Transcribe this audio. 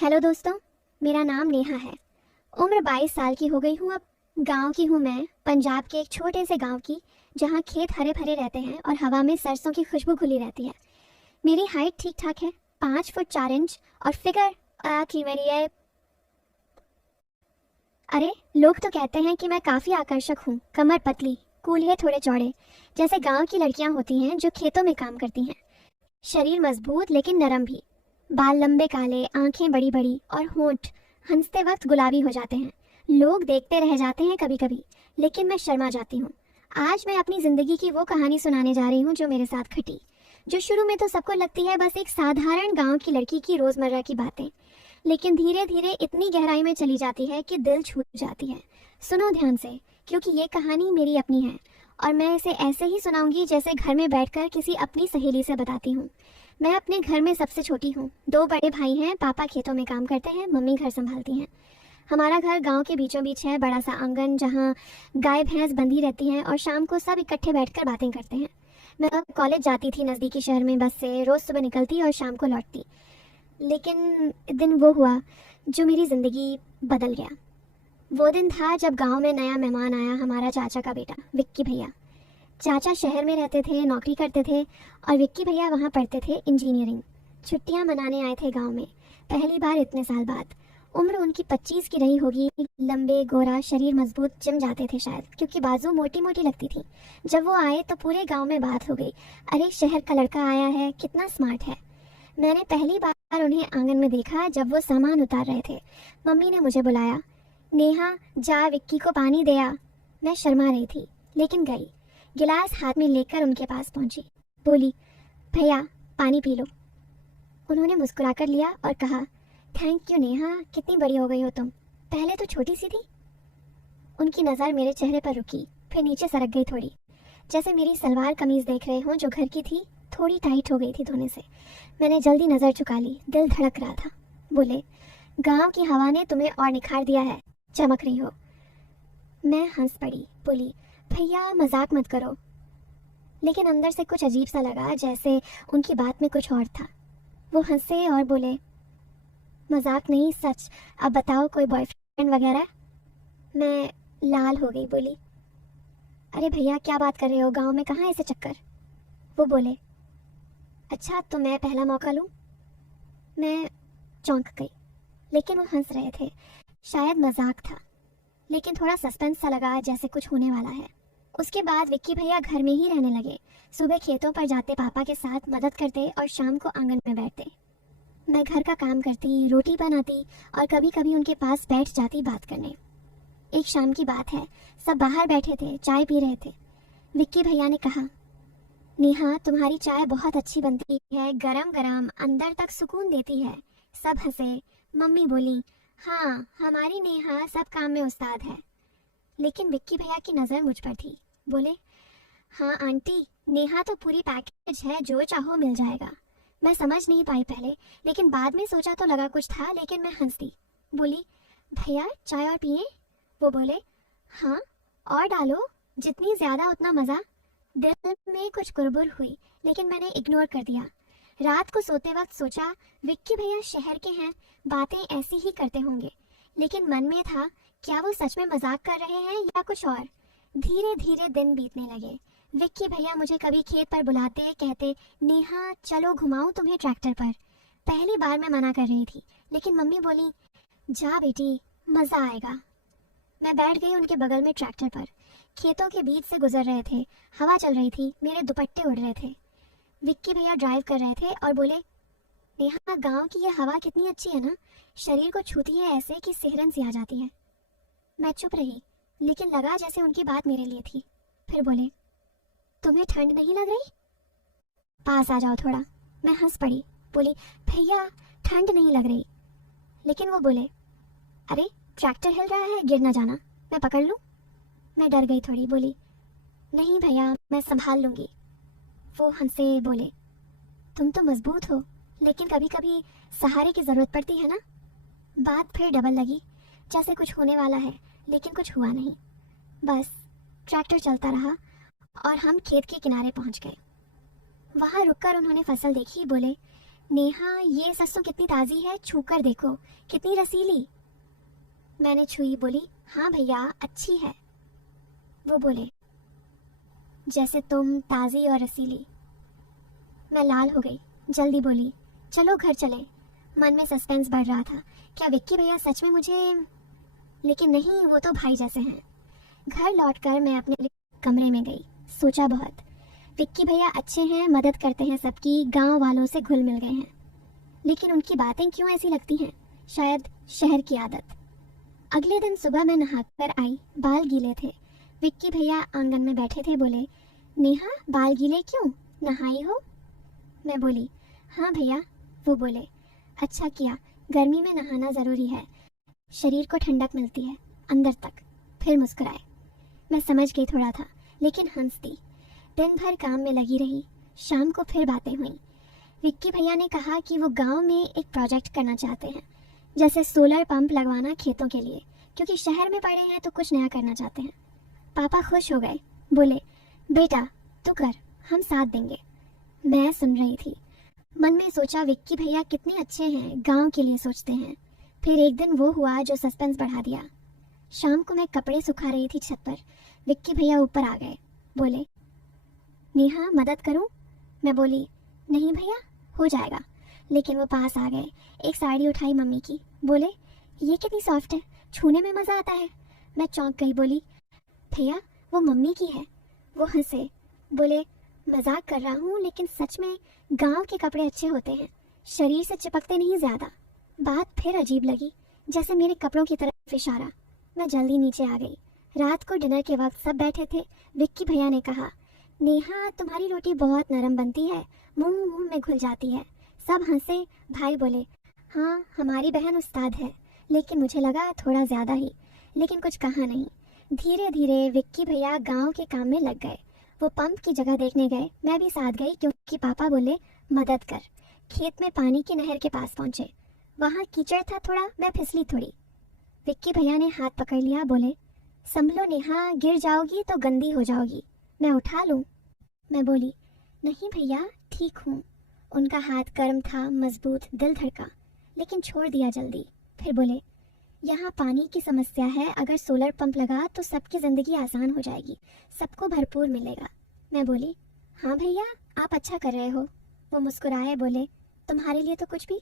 Hello दोस्तों, मेरा नाम नेहा है। उम्र 22 साल की हो गई हूँ अब। गांव की हूँ मैं, पंजाब के एक छोटे से गांव की, जहाँ खेत हरे भरे रहते हैं और हवा में सरसों की खुशबू घुली रहती है। मेरी हाइट ठीक ठाक है, 5 फुट 4 इंच, और फिगर कि मेरी है। अरे, लोग तो कहते हैं कि मैं काफ़ी आकर्षक हूँ। कमर पतली, कूल्हे थोड़े चौड़े, जैसे गांव की लड़कियां होती हैं जो खेतों में काम करती हैं। शरीर मजबूत लेकिन नरम भी। बाल लंबे काले, आंखें बड़ी बड़ी, और होंठ हंसते वक्त गुलाबी हो जाते हैं। लोग देखते रह जाते हैं कभी कभी, लेकिन मैं शर्मा जाती हूँ। आज मैं अपनी जिंदगी की वो कहानी सुनाने जा रही हूँ जो मेरे साथ घटी, जो शुरू में तो सबको लगती है बस एक साधारण गांव की लड़की की रोजमर्रा की बातें, लेकिन धीरे धीरे इतनी गहराई में चली जाती है कि दिल छू जाती है। सुनो ध्यान से, क्योंकि ये कहानी मेरी अपनी है, और मैं इसे ऐसे ही सुनाऊंगी जैसे घर में बैठकर किसी अपनी सहेली से बताती हूँ। मैं अपने घर में सबसे छोटी हूँ। 2 बड़े भाई हैं, पापा खेतों में काम करते हैं, मम्मी घर संभालती हैं। हमारा घर गांव के बीचों बीच है, बड़ा सा आंगन जहाँ गाय भैंस बंधी रहती हैं, और शाम को सब इकट्ठे बैठकर बातें करते हैं। मैं कॉलेज जाती थी नज़दीकी शहर में बस से, रोज़ सुबह निकलती और शाम को लौटती। लेकिन दिन वो हुआ जो मेरी ज़िंदगी बदल गया। वो दिन था जब गांव में नया मेहमान आया, हमारा चाचा का बेटा विक्की भैया। चाचा शहर में रहते थे, नौकरी करते थे, और विक्की भैया वहाँ पढ़ते थे इंजीनियरिंग। छुट्टियाँ मनाने आए थे गांव में, पहली बार इतने साल बाद। उम्र उनकी 25 की रही होगी। लंबे, गोरा शरीर, मजबूत, जिम जाते थे शायद, क्योंकि बाजू मोटी मोटी लगती थी। जब वो आए तो पूरे गांव में बात हो गई, अरे शहर का लड़का आया है, कितना स्मार्ट है। मैंने पहली बार उन्हें आंगन में देखा जब वो सामान उतार रहे थे। मम्मी ने मुझे बुलाया, नेहा जा विक्की को पानी दे आ। मैं शर्मा रही थी, लेकिन गई। गिलास हाथ में लेकर उनके पास पहुंची, बोली, भैया पानी पी लो। उन्होंने मुस्कुराकर लिया और कहा, थैंक यू नेहा, कितनी बड़ी हो गई हो तुम, पहले तो छोटी सी थी। उनकी नज़र मेरे चेहरे पर रुकी, फिर नीचे सरक गई थोड़ी, जैसे मेरी सलवार कमीज देख रहे हों जो घर की थी, थोड़ी टाइट हो गई थी धोने से। मैंने जल्दी नज़र चुका ली, दिल धड़क रहा था। बोले, गांव की हवा ने तुम्हें और निखार दिया है, चमक रही हो। मैं हंस पड़ी, बोली, भैया मजाक मत करो। लेकिन अंदर से कुछ अजीब सा लगा, जैसे उनकी बात में कुछ और था। वो हंसे और बोले, मजाक नहीं, सच, अब बताओ कोई बॉयफ्रेंड वगैरह। मैं लाल हो गई, बोली, अरे भैया क्या बात कर रहे हो, गांव में कहाँ ऐसे चक्कर। वो बोले, अच्छा तो मैं पहला मौका लूँ। मैं चौंक गई, लेकिन वो हंस रहे थे। शायद मजाक था, लेकिन थोड़ा सस्पेंस सा लगा, जैसे कुछ होने वाला है। उसके बाद विक्की भैया घर में ही रहने लगे। सुबह खेतों पर जाते, पापा के साथ मदद करते, और शाम को आंगन में बैठते। मैं घर का काम करती, रोटी बनाती, और कभी कभी उनके पास बैठ जाती बात करने। एक शाम की बात है, सब बाहर बैठे थे, चाय पी रहे थे। विक्की भैया ने कहा, नेहा तुम्हारी चाय बहुत अच्छी बनती है, गरम गरम, अंदर तक सुकून देती है। सब हंसे। मम्मी बोली, हाँ हमारी नेहा सब काम में उस्ताद है। लेकिन विक्की भैया की नज़र मुझ पर थी। बोले, हाँ आंटी, नेहा तो पूरी पैकेज है, जो चाहो मिल जाएगा। मैं समझ नहीं पाई पहले, लेकिन बाद में सोचा तो लगा कुछ था, लेकिन मैं हंस दी। बोली, भैया चाय और पिए। वो बोले, हाँ और डालो, जितनी ज़्यादा उतना मज़ा। दिल में कुछ गुड़गुड़ हुई, लेकिन मैंने इग्नोर कर दिया। रात को सोते वक्त सोचा, विक्की भैया शहर के हैं, बातें ऐसी ही करते होंगे। लेकिन मन में था, क्या वो सच में मजाक कर रहे हैं या कुछ और। धीरे धीरे दिन बीतने लगे। विक्की भैया मुझे कभी खेत पर बुलाते, कहते, नेहा चलो घुमाऊं तुम्हें ट्रैक्टर पर। पहली बार मैं मना कर रही थी, लेकिन मम्मी बोली, जा बेटी, मज़ा आएगा। मैं बैठ गई उनके बगल में ट्रैक्टर पर। खेतों के बीच से गुजर रहे थे, हवा चल रही थी, मेरे दुपट्टे उड़ रहे थे। विक्की भैया ड्राइव कर रहे थे और बोले, नेहा गांव की ये हवा कितनी अच्छी है ना, शरीर को छूती है ऐसे कि सिहरन सी आ जाती है। मैं चुप रही, लेकिन लगा जैसे उनकी बात मेरे लिए थी। फिर बोले, तुम्हें ठंड नहीं लग रही, पास आ जाओ थोड़ा। मैं हंस पड़ी, बोली, भैया ठंड नहीं लग रही। लेकिन वो बोले, अरे ट्रैक्टर हिल रहा है, गिर ना जाना, मैं पकड़ लूँ। मैं डर गई थोड़ी, बोली, नहीं भैया मैं संभाल लूँगी। वो हंसे बोले, तुम तो मजबूत हो, लेकिन कभी कभी सहारे की ज़रूरत पड़ती है ना। बात फिर डबल लगी, जैसे कुछ होने वाला है, लेकिन कुछ हुआ नहीं। बस ट्रैक्टर चलता रहा और हम खेत के किनारे पहुंच गए। वहां रुककर उन्होंने फसल देखी। बोले, नेहा, ये सरसों कितनी ताज़ी है, छू कर देखो, कितनी रसीली। मैंने छुई, बोली हाँ भैया अच्छी है। वो बोले जैसे तुम, ताज़ी और रसीली। मैं लाल हो गई, जल्दी बोली चलो घर चले। मन में सस्पेंस बढ़ रहा था, क्या विक्की भैया सच में मुझे, लेकिन नहीं, वो तो भाई जैसे हैं। घर लौटकर मैं अपने कमरे में गई, सोचा बहुत। विक्की भैया अच्छे हैं, मदद करते हैं सबकी, गांव वालों से घुल मिल गए हैं, लेकिन उनकी बातें क्यों ऐसी लगती हैं? शायद शहर की आदत। अगले दिन सुबह मैं नहाकर आई, बाल गीले थे। विक्की भैया आंगन में बैठे थे, बोले नेहा बाल गीले क्यों, नहाई हो? मैं बोली हाँ भैया। वो बोले अच्छा किया, गर्मी में नहाना ज़रूरी है, शरीर को ठंडक मिलती है अंदर तक। फिर मुस्कुराए। मैं समझ गई थोड़ा था, लेकिन हंस दी। दिन भर काम में लगी रही। शाम को फिर बातें हुई। विक्की भैया ने कहा कि वो गांव में एक प्रोजेक्ट करना चाहते हैं, जैसे सोलर पंप लगवाना खेतों के लिए, क्योंकि शहर में पड़े हैं तो कुछ नया करना चाहते हैं। पापा खुश हो गए, बोले बेटा तू कर, हम साथ देंगे। मैं सुन रही थी, मन में सोचा विक्की भैया कितने अच्छे हैं, गांव के लिए सोचते हैं। फिर एक दिन वो हुआ जो सस्पेंस बढ़ा दिया। शाम को मैं कपड़े सुखा रही थी छत पर, विक्की भैया ऊपर आ गए, बोले नेहा मदद करूं? मैं बोली नहीं भैया, हो जाएगा। लेकिन वो पास आ गए, एक साड़ी उठाई मम्मी की, बोले ये कितनी सॉफ्ट है, छूने में मज़ा आता है। मैं चौंक गई, बोली भैया वो मम्मी की है। वो हंसे, बोले मजाक कर रहा हूँ, लेकिन सच में गांव के कपड़े अच्छे होते हैं, शरीर से चिपकते नहीं ज़्यादा। बात फिर अजीब लगी, जैसे मेरे कपड़ों की तरफ इशारा। मैं जल्दी नीचे आ गई। रात को डिनर के वक्त सब बैठे थे। विक्की भैया ने कहा नेहा तुम्हारी रोटी बहुत नरम बनती है, मुंह में घुल जाती है। सब हंसे। भाई बोले हाँ हमारी बहन उस्ताद है, लेकिन मुझे लगा थोड़ा ज़्यादा ही, लेकिन कुछ कहा नहीं। धीरे धीरे विक्की भैया गांव के काम में लग गए। वो पंप की जगह देखने गए, मैं भी साथ गई, क्योंकि पापा बोले मदद कर। खेत में पानी की नहर के पास पहुंचे, वहाँ कीचड़ था थोड़ा, मैं फिसली थोड़ी। विक्की भैया ने हाथ पकड़ लिया, बोले संभलो नेहा, गिर जाओगी तो गंदी हो जाओगी, मैं उठा लूँ? मैं बोली नहीं भैया ठीक हूँ। उनका हाथ गर्म था, मजबूत, दिल धड़का, लेकिन छोड़ दिया जल्दी। फिर बोले यहाँ पानी की समस्या है, अगर सोलर पंप लगा तो सबकी ज़िंदगी आसान हो जाएगी, सबको भरपूर मिलेगा। मैं बोली हाँ भैया आप अच्छा कर रहे हो। वो मुस्कुराए, बोले तुम्हारे लिए तो कुछ भी।